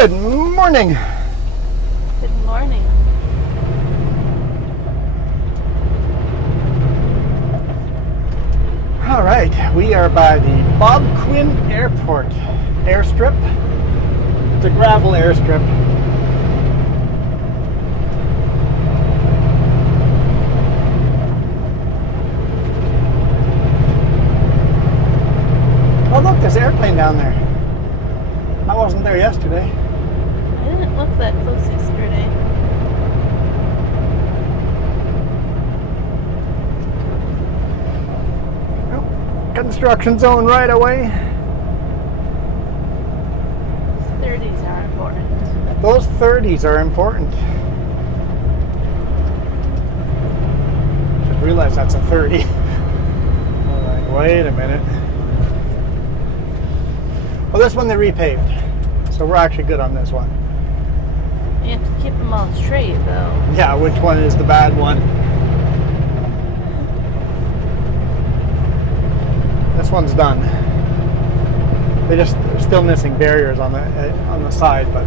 Good morning. Good morning. All right, we are by the Bob Quinn Airport airstrip. It's a gravel airstrip. Oh look, there's an airplane down there. I wasn't there yesterday. I didn't look that close yesterday. Oh, construction zone right away. 30s are important. Those 30s are important. Just realized that's a 30. I'm like, wait a minute. Well, this one they repaved, so we're actually good on this one. You have to keep them all straight, though. Yeah, which one is the bad one? This one's done. They're still missing barriers on the side, but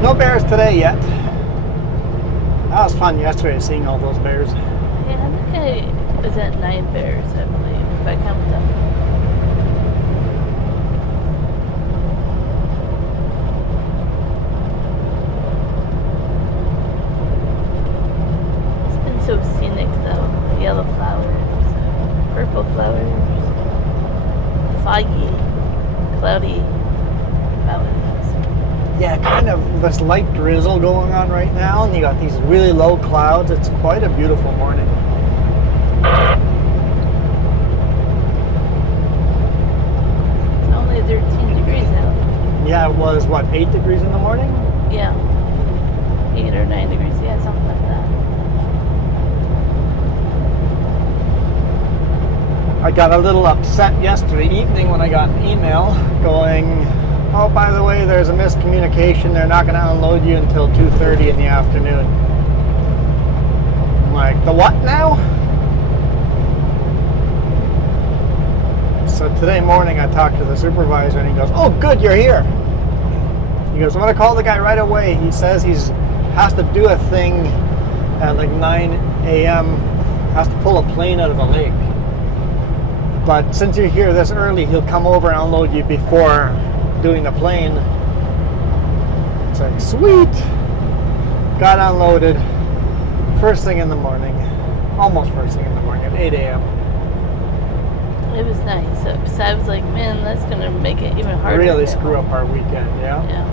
no bears today yet. That was fun yesterday, seeing all those bears. Yeah, I think I was at 9 bears, I believe, if I count them. It's been so scenic, though. Yellow flowers, purple flowers, foggy, cloudy mountains. Yeah, kind of this light drizzle going on right now, and you got these really low clouds. It's quite a beautiful morning. It's only 13 degrees out. Yeah, it was, what, 8 degrees in the morning? Yeah. 8 or 9 degrees, yeah, something like that. I got a little upset yesterday evening when I got an email going, oh, by the way, there's a miscommunication. They're not going to unload you until 2:30 in the afternoon. I'm like, the what now? So today morning I talked to the supervisor and he goes, oh, good, you're here. He goes, I'm going to call the guy right away. He says he has to do a thing at like 9 a.m., has to pull a plane out of a lake. But since you're here this early, he'll come over and unload you before doing the plane. It's like, sweet. Got unloaded first thing in the morning, almost first thing in the morning at 8 a.m. It was nice. So I was like, man, that's going to make it even harder. Really screw up our weekend, yeah? Yeah.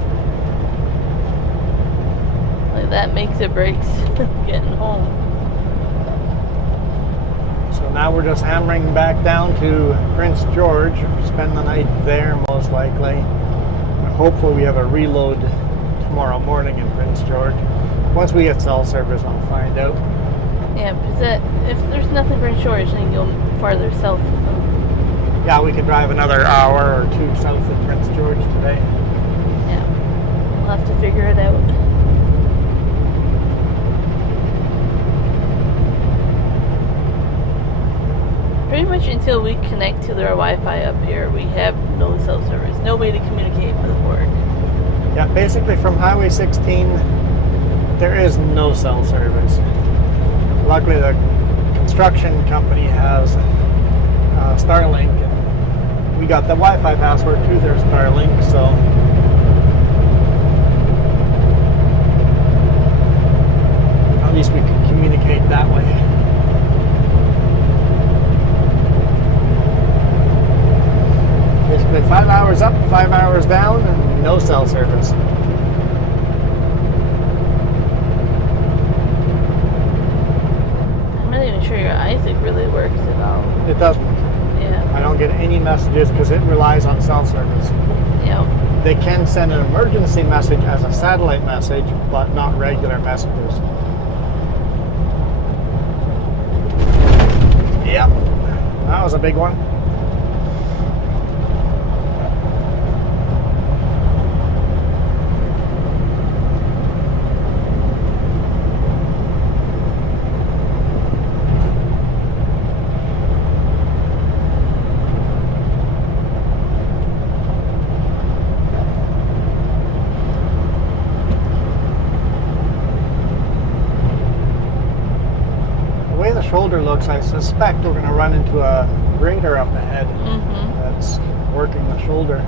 Like that makes or breaks getting home. So now we're just hammering back down to Prince George, spend the night there most likely. And hopefully we have a reload tomorrow morning in Prince George. Once we get cell service, I'll find out. Yeah, because if there's nothing Prince George, then you go farther south. Yeah, we could drive another hour or two south of Prince George today. Yeah, we'll have to figure it out. Pretty much until we connect to their Wi-Fi up here, we have no cell service, no way to communicate with work. Yeah, basically from Highway 16, there is no cell service. Luckily, the construction company has Starlink, and we got the Wi-Fi password to their Starlink, so at least we can communicate that way. Basically 5 hours up, 5 hours down, and no cell service. I'm not even sure your Isaac really works at all. It doesn't. Yeah. I don't get any messages because it relies on cell service. Yeah. They can send an emergency message as a satellite message, but not regular messages. Yep, that was a big one. shoulder looks, I suspect we're going to run into a grader up ahead that's working the shoulder.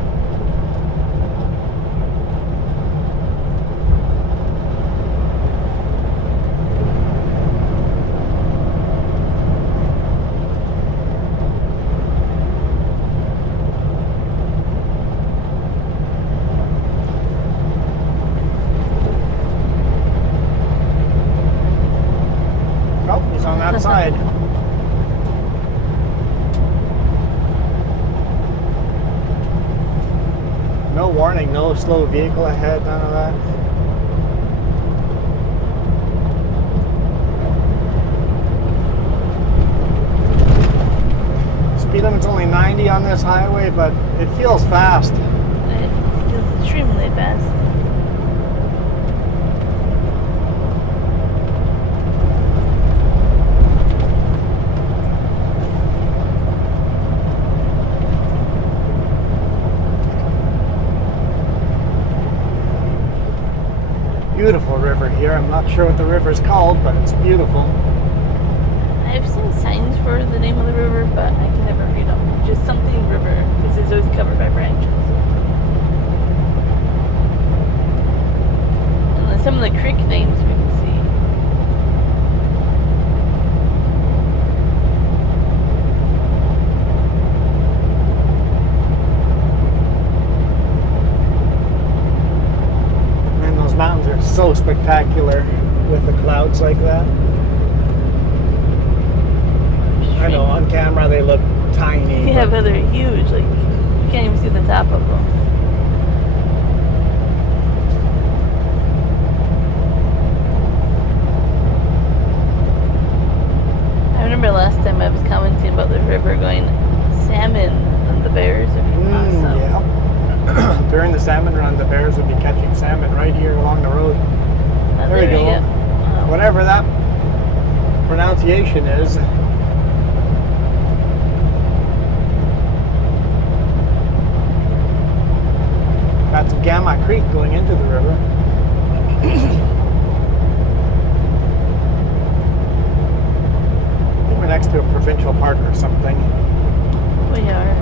On that side. No warning, no slow vehicle ahead, none of that. Speed limit's only 90 on this highway, but it feels fast. It feels extremely fast. Beautiful river here. I'm not sure what the river's called, but it's beautiful. I've seen signs for the name of the river, but I can never read them. Just something river, because it's always covered by branches. And then some of the creek names we can see. Mountains are so spectacular with the clouds like that. I know on camera they look tiny. Yeah, but they're huge. Like, you can't even see the top of them. I remember last time I was commenting about the river going salmon and the bears are awesome. Yeah. During the salmon run, the bears would be catching salmon right here along the road. Oh, there we go. Whatever that pronunciation is. That's Gamma Creek going into the river. I think we're next to a provincial park or something. We are.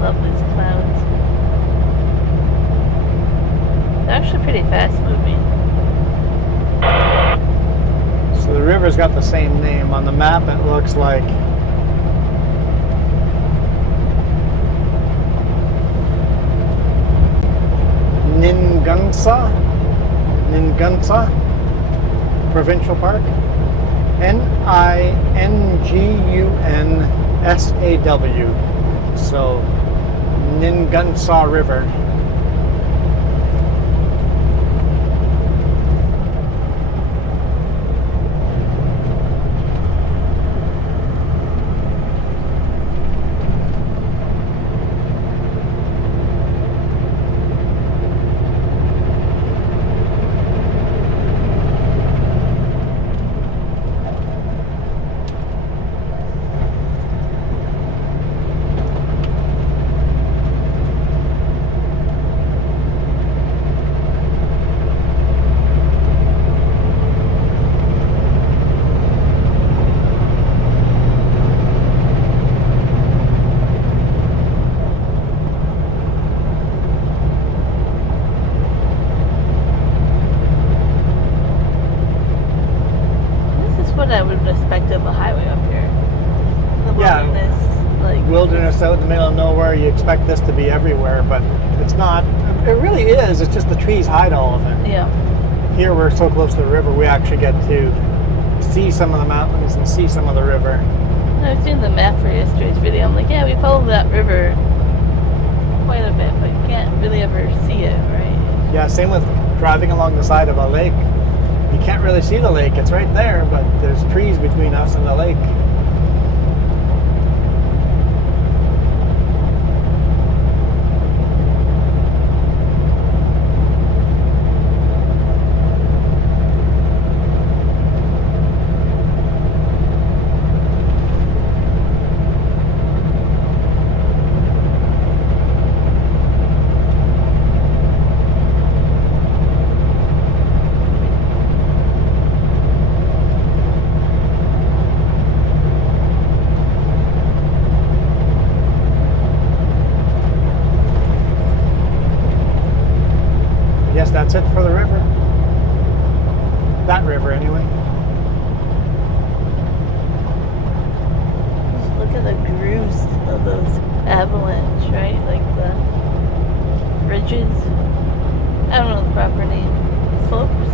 Love these clouds. They're actually pretty fast moving. So the river's got the same name. On the map it looks like Ningunsa Provincial Park. Ningunsaw. So Ningunsa River. What I would expect of a highway up here. The wilderness, like Wilderness out in the middle of nowhere. You expect this to be everywhere, but it's not. It really is. It's just the trees hide all of it. Yeah. Here we're so close to the river, we actually get to see some of the mountains and see some of the river. I was doing the map for yesterday's video. I'm like, yeah, we follow that river quite a bit, but you can't really ever see it, right? Yeah, same with driving along the side of a lake. You can't really see the lake. It's right there, but there's trees between us and the lake. that's it for the river. That river, anyway. Look at the grooves of those avalanche, right? Like the ridges. I don't know the proper name. Slopes.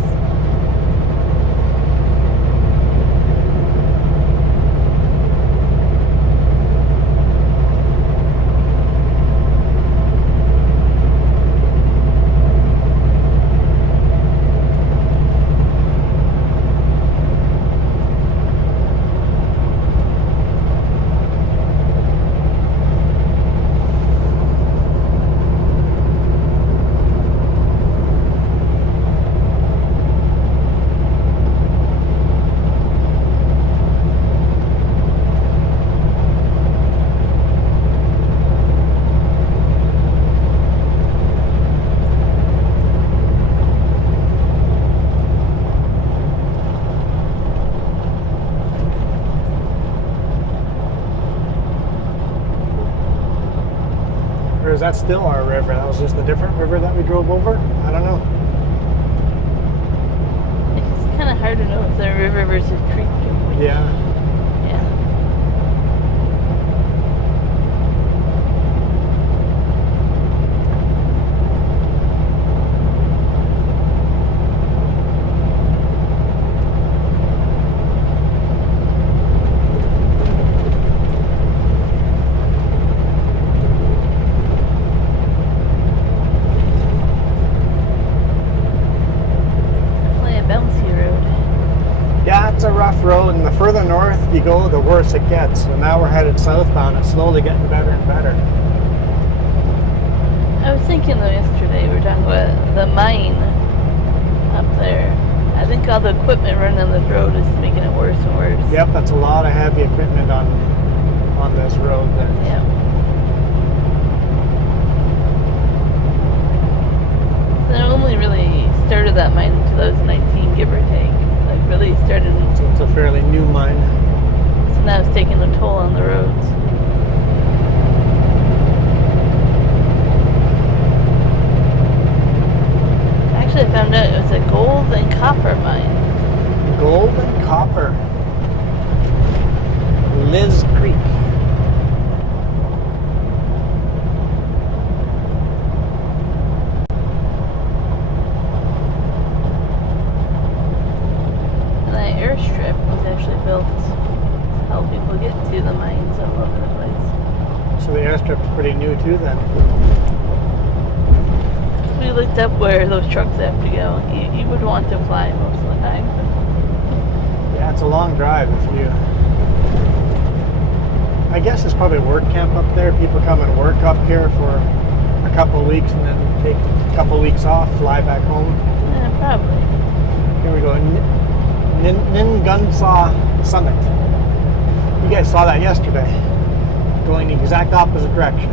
Or is that still our river? That was just a different river that we drove over? I don't know. It's kind of hard to know if they're river versus creek. Yeah. Yeah. It's a rough road, and the further north you go, the worse it gets. So now we're headed southbound. It's slowly getting better and better. I was thinking though yesterday, we were talking about the mine up there. I think all the equipment running on the road is making it worse and worse. Yep, that's a lot of heavy equipment on this road there. Yeah. So I only really started that mine in 2019, give or take. Like really started. So it's a fairly new mine. So now it's taking a toll on the roads. Actually, I found out it was a gold and copper mine. Gold and copper. Liz Creek. And that airstrip was actually built to help people get to the mines all over the place. So the airstrip's pretty new too then. We looked up where those trucks have to go. You would want to fly most of the time. Yeah, it's a long drive if you... I guess it's probably a work camp up there. People come and work up here for a couple of weeks and then take a couple of weeks off, fly back home. Yeah, probably. Here we go. Ningunsa Summit. You guys saw that yesterday. Going the exact opposite direction.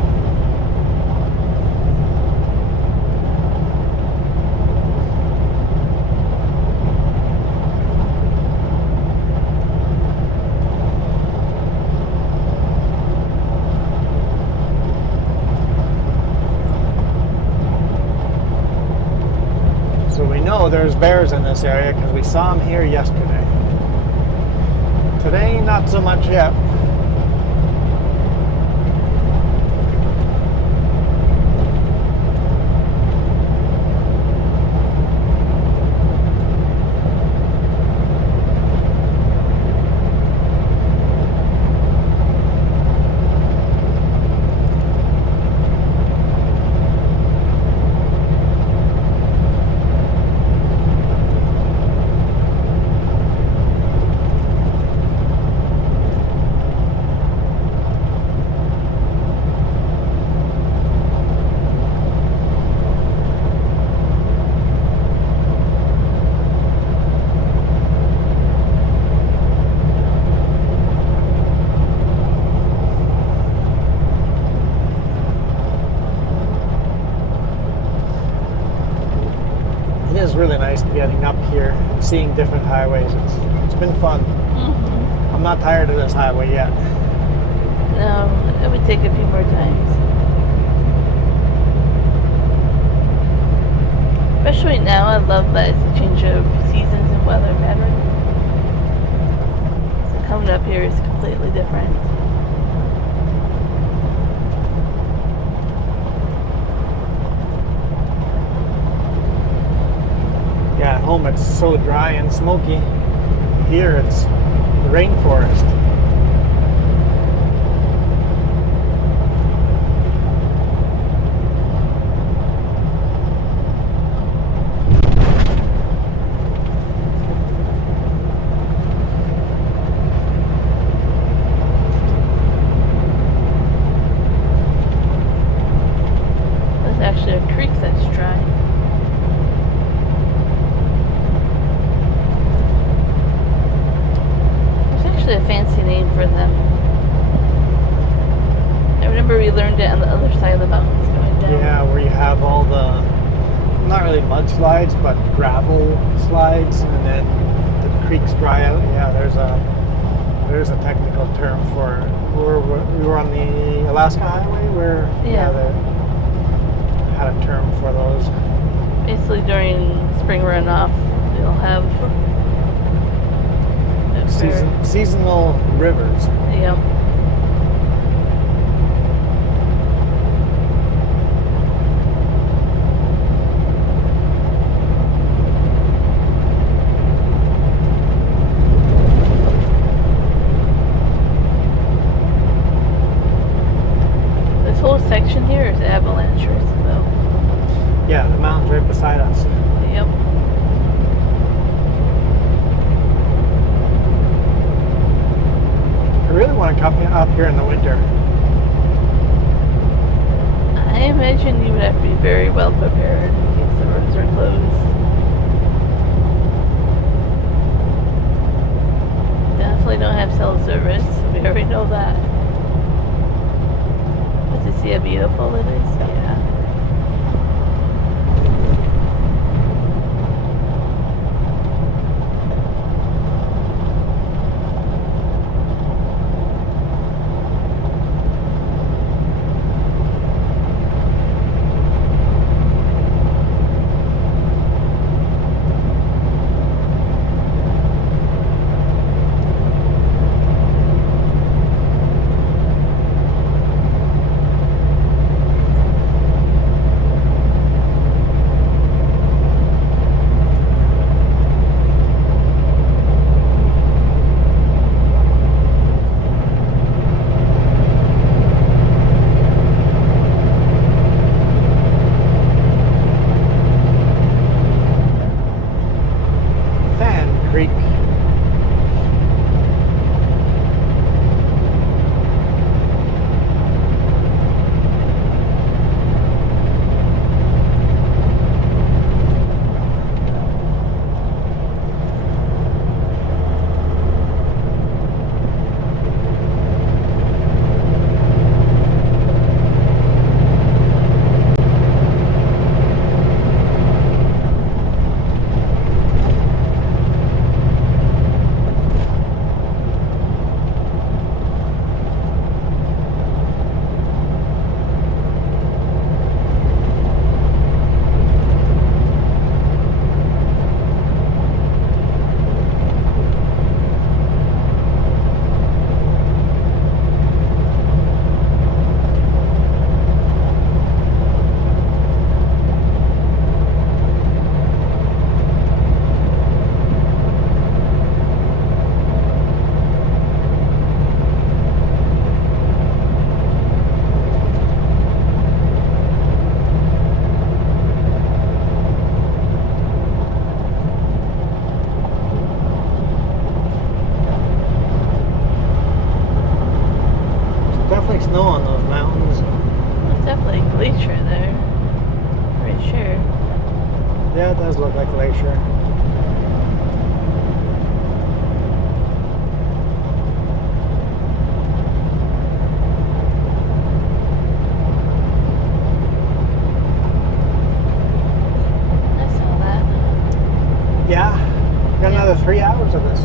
So we know there's bears in this area because we saw them here yesterday. Today, not so much yet. It is really nice getting up here, seeing different highways. It's been fun. Mm-hmm. I'm not tired of this highway yet. No, it would take a few more times. Especially now, I love that it's a change of seasons and weather pattern. So coming up here is completely different. Yeah, at home it's so dry and smoky. Here it's rainforest. There's actually a creek that's dry. A fancy name for them. I remember we learned it on the other side of the mountains going down. Yeah, where you have all the, not really mudslides, but gravel slides, and then the creeks dry out. Yeah, there's a technical term for. We were on the Alaska Highway where they had a term for those. Basically, during spring runoff, you'll have seasonal rivers. Yep. This whole section here is avalanche risk, though. Yeah, the mountain's right beside us. Yep. I really want to come up here in the winter. I imagine you would have to be very well prepared in case the roads are closed. Definitely don't have cell service. We already know that. But to see how beautiful it is, yeah. snow on those mountains. It's definitely glacier there. Pretty sure. Yeah, it does look like glacier. I saw that. Yeah, got Yeah. another 3 hours of this.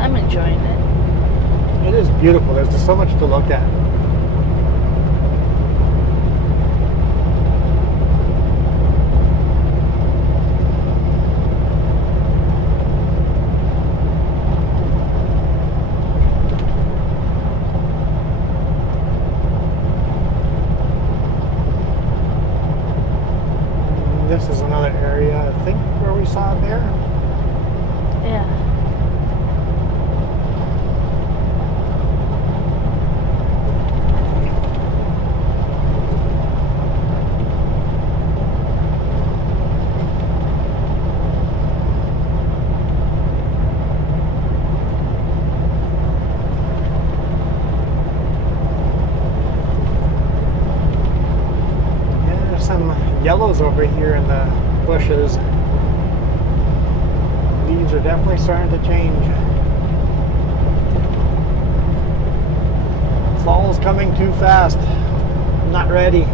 I'm enjoying it. It is beautiful. There's just so much to look at. this is another area, I think, where we saw a bear. Yeah. Yellows over here in the bushes. Leaves are definitely starting to change. Fall's coming too fast. I'm not ready.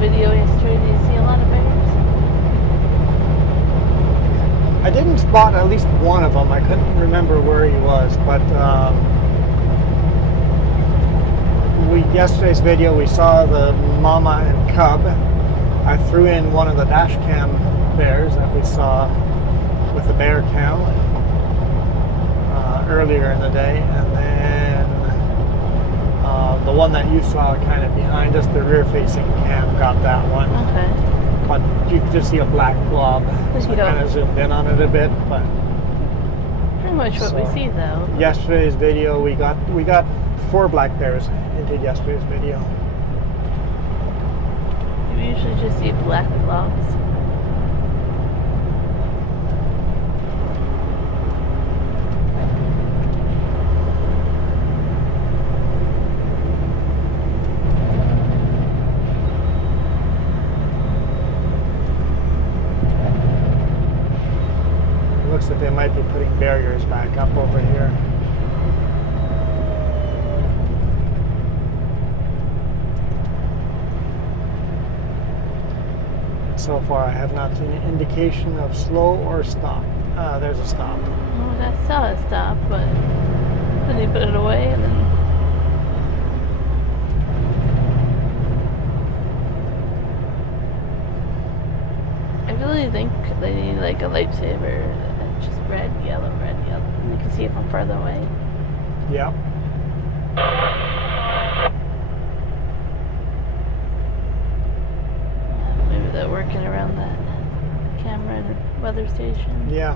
Video yesterday, did you see a lot of bears? I didn't spot at least one of them. I couldn't remember where he was, but yesterday's video we saw the mama and cub. I threw in one of the dash cam bears that we saw with the bear cam earlier in the day, and then the one that you saw kind of behind us, the rear-facing cam, got that one. Okay. But you could just see a black blob. So I kind of zoomed in on it a bit, but pretty much what we see though. Yesterday's video, we got 4 black bears into yesterday's video. You usually just see black blobs. Looks like they might be putting barriers back up over here. So far, I have not seen an indication of slow or stop. There's a stop. Well, I saw it stop, but then they put it away and then. I really think they need like a lightsaber. Just red, yellow, red, yellow. And you can see it from further away. Yeah. Maybe they're working around that camera and weather station. Yeah.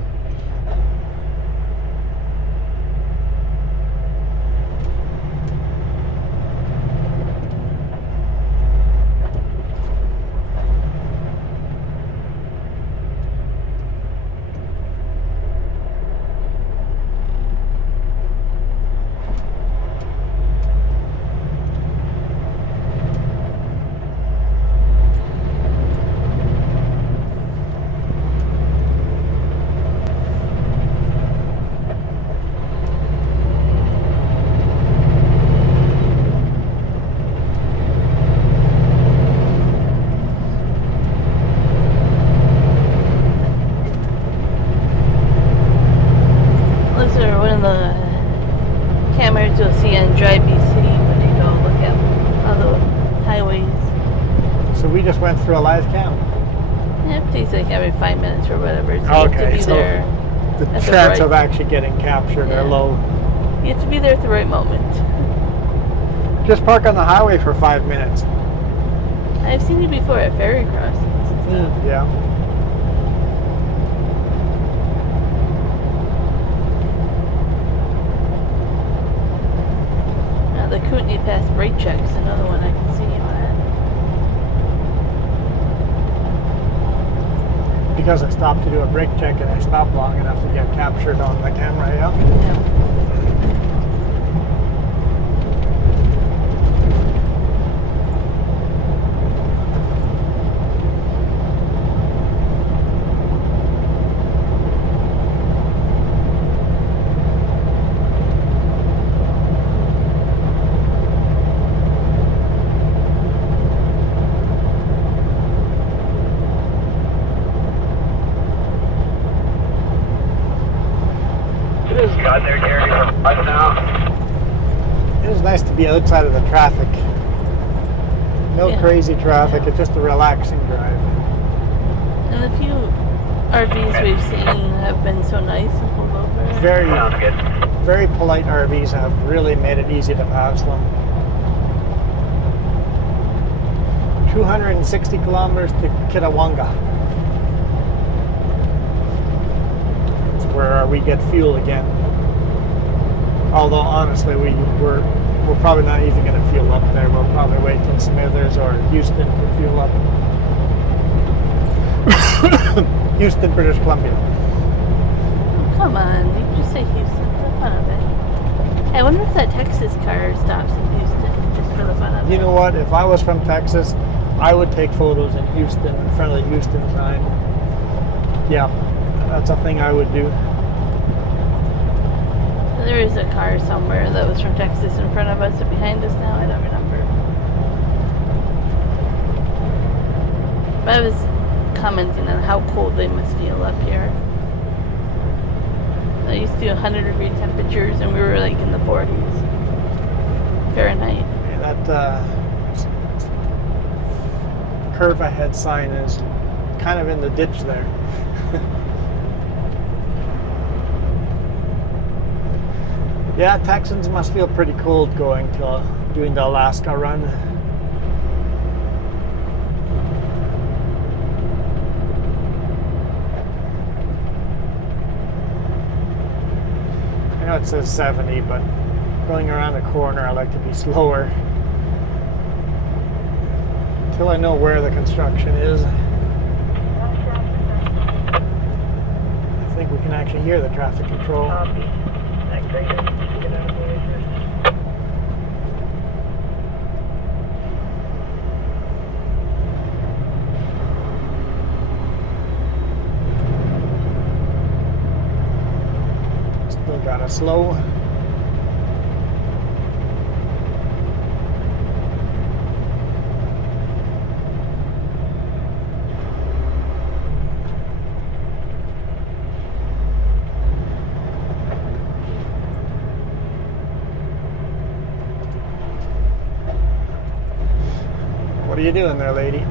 You'll see on Drive BC when you go look at other highways. So we just went through a live cam. Yeah, it takes like every 5 minutes or whatever. So you have to be so there. The chance of actually getting captured are low. You have to be there at the right moment. Just park on the highway for 5 minutes. I've seen you before at ferry crossings and stuff. Yeah. The Kootenai Pass brake check's another one I can see you at. Because I stopped to do a brake check and I stopped long enough to get captured on the camera, yeah. got there, Gary, for 5 now. It was nice to be outside of the traffic. No Yeah. crazy traffic. It's just a relaxing drive. And the few RVs we've seen have been so nice and pulled over. Very, Sounds good. very polite RVs have really made it easy to pass them. 260 kilometers to Kitawanga. It's where we get fuel again. Although honestly, we're probably not even going to fuel up there. We'll probably wait till Smithers or Houston to fuel up. Houston, British Columbia. Oh, come on, you can just say Houston for the fun of it. I wonder if that Texas car stops in Houston just for the fun of it. You know what? If I was from Texas, I would take photos in Houston, in front of the Houston sign. Yeah, that's a thing I would do. There is a car somewhere that was from Texas in front of us or behind us now. I don't remember. But I was commenting on how cold they must feel up here. I used to do 100-degree temperatures and we were like in the 40s Fahrenheit. Yeah, that curve ahead sign is kind of in the ditch there. Yeah, Texans must feel pretty cold doing the Alaska run. I know it says 70, but going around the corner, I like to be slower. Until I know where the construction is. I think we can actually hear the traffic control. Still got it slow. What are you doing there, lady?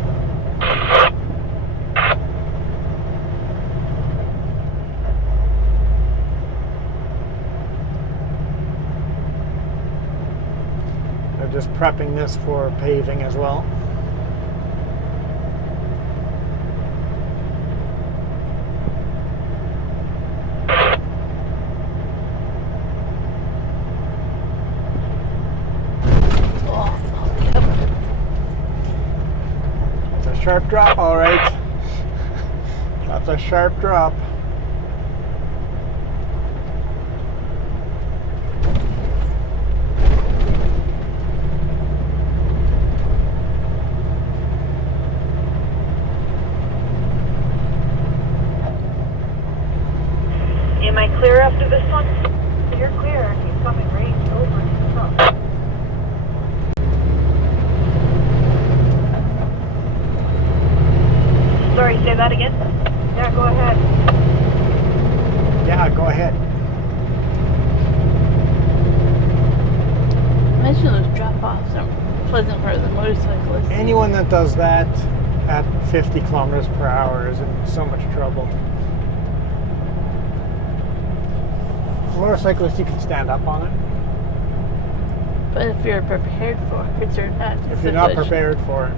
They're just prepping this for paving as well. Sharp drop, all right. That's a sharp drop. Am I clear after this one? You're clear. Keep coming right over. Sorry, say that again? Yeah, go ahead. Yeah, go ahead. Imagine those drop-offs are pleasant for the motorcyclists. Anyone that does that at 50 kilometers per hour is in so much trouble. Motorcyclists, you can stand up on it. But if you're prepared for it or not. If you're not prepared for it.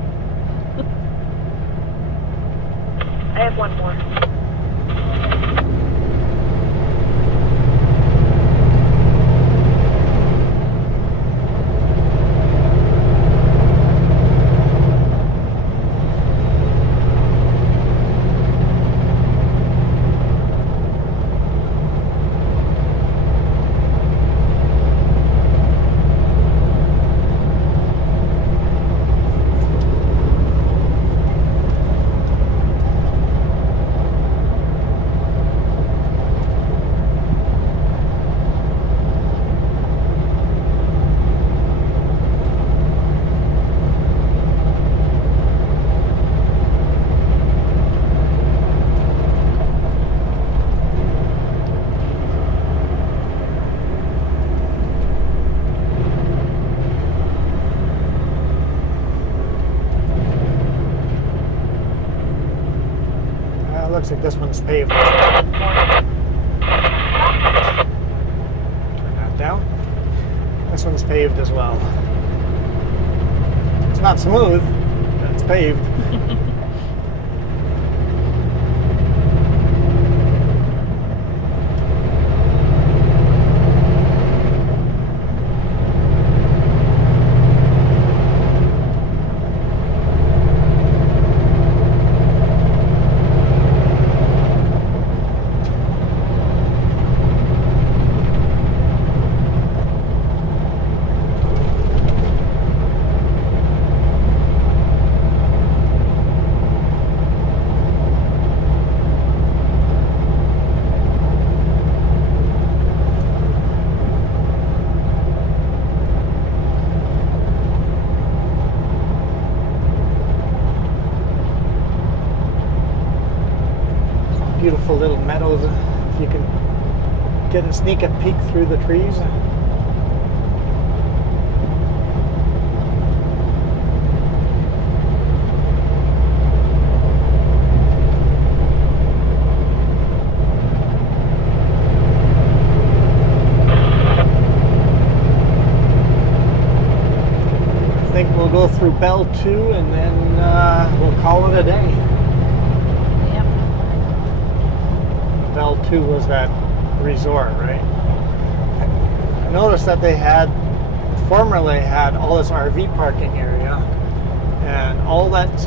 I have one more. it looks like this one's paved. Turn that down. This one's paved as well. It's not smooth, but it's paved. Beautiful little meadows, if you can get a sneak a peek through the trees. I think we'll go through Bell 2 and then we'll call it a day. Bell 2 was that resort, right? I noticed that they formerly had all this RV parking area, and all that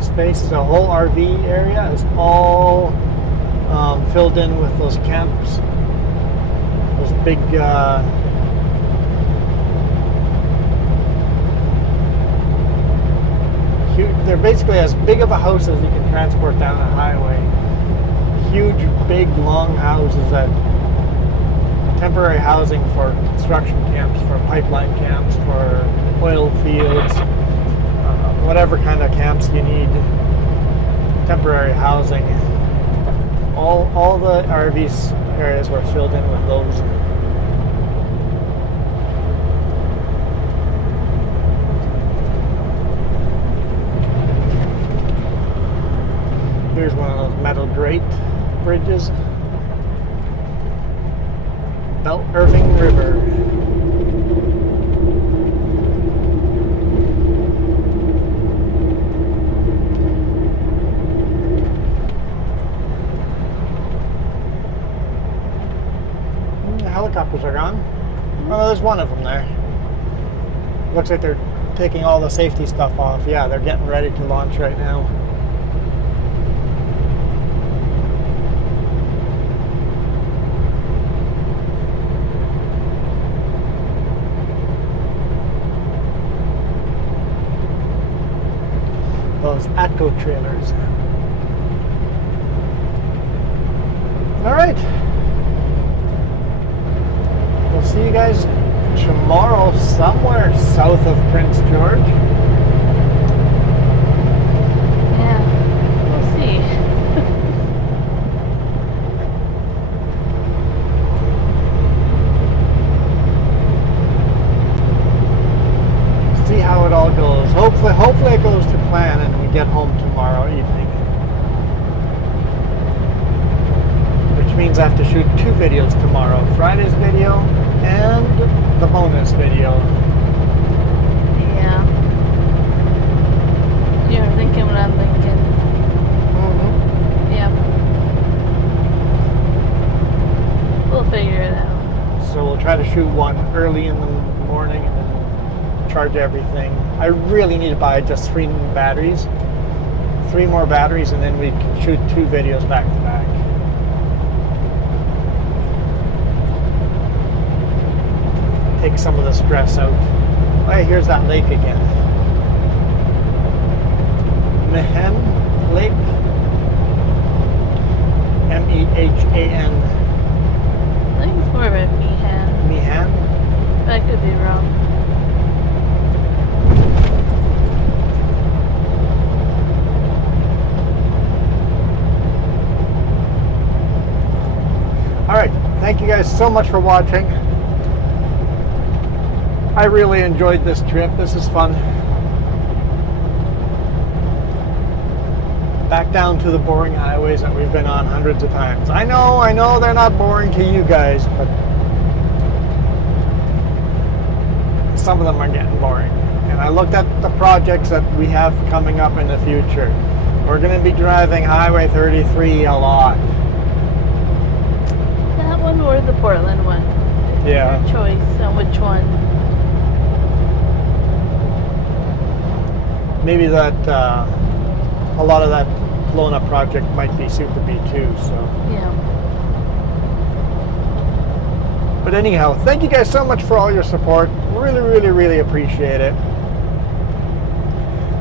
space, the whole RV area is all filled in with those camps, those big they're basically as big of a house as you can transport down a highway. Huge, big, long houses that temporary housing for construction camps, for pipeline camps, for oil fields, whatever kind of camps you need, temporary housing. All the RV areas were filled in with those. Here's one of those metal grate bridges. Belt Irving River. The helicopters are gone. Oh, there's one of them there. Looks like they're taking all the safety stuff off. Yeah, they're getting ready to launch right now. Those Atco trailers. All right. We'll see you guys tomorrow somewhere south of Prince George. Yeah, we'll see. See how it all goes. Hopefully it goes to plan and we get home tomorrow evening. Which means I have to shoot 2 videos tomorrow. Friday's video and the bonus video. Yeah. You're thinking what I'm thinking. Mm-hmm. Yep. We'll figure it out. So we'll try to shoot one early in the morning and then charge everything. I really need to buy just 3 batteries. 3 more batteries, and then we can shoot 2 videos back to back. Take some of the stress out. Oh, here's that lake again. Mehan Lake. M-E-H-A-N. I think it's more of a Mehan. Mehan? But I could be wrong. Alright, thank you guys so much for watching. I really enjoyed this trip. This is fun. back down to the boring highways that we've been on hundreds of times. I know they're not boring to you guys, but some of them are getting boring. And I looked at the projects that we have coming up in the future. We're going to be driving Highway 33 a lot. That one or the Portland one. Yeah. Your choice on which one. Maybe that a lot of that blown up project might be Super B too. So. Yeah. But anyhow, thank you guys so much for all your support. Really, really, really appreciate it.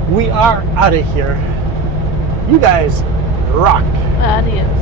We are out of here. You guys rock. Adios.